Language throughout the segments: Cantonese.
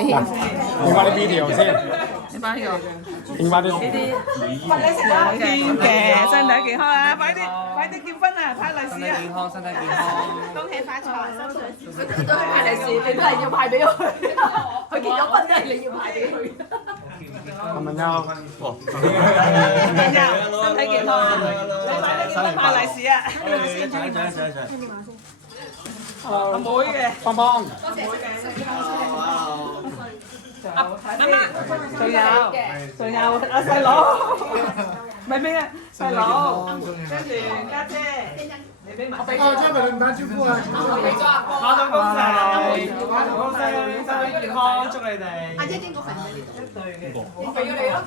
獻。影翻啲 video 先，你翻呢個。影翻啲。呢啲天嘅身體健康啊！快啲結婚啊！派利是啊！健康，身體健康。恭喜發財，收水。都係派利是，你都係要派俾佢。佢結咗婚都係你要派俾佢。咁樣身體健康啊！你快啲結婚派利是啊！阿妹嘅。邦邦。媽媽，仲有阿細佬，咪咩啊？細佬，跟住家姐，你俾埋。哦，這個你唔打招呼啊？馬總恭喜，身體健康，祝你哋。阿姐經嗰份俾你，我俾咗你咯。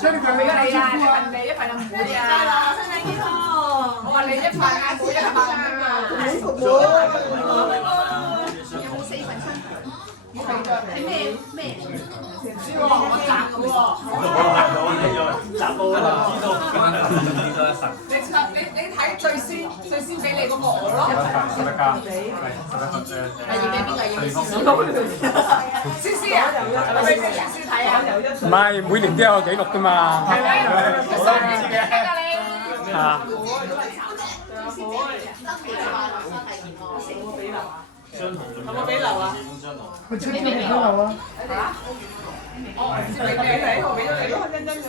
這裡俾咗你啊！你一份阿妹啊！身體健康。我話你一份阿妹一份啊嘛。有冇4份親？係咩？我賺嘅喎。集到啦，知道一份。你睇最先俾你嗰個我咯。實得㗎。係要俾邊個要先？思思啊，係咪俾思思睇啊？唔係，每年都有記錄㗎嘛。係咩？我想唔知嘅㗎你。啊。有冇俾留啊？佢出咗嚟都有啊。哦，唔知俾你，我俾咗你咯，真咗。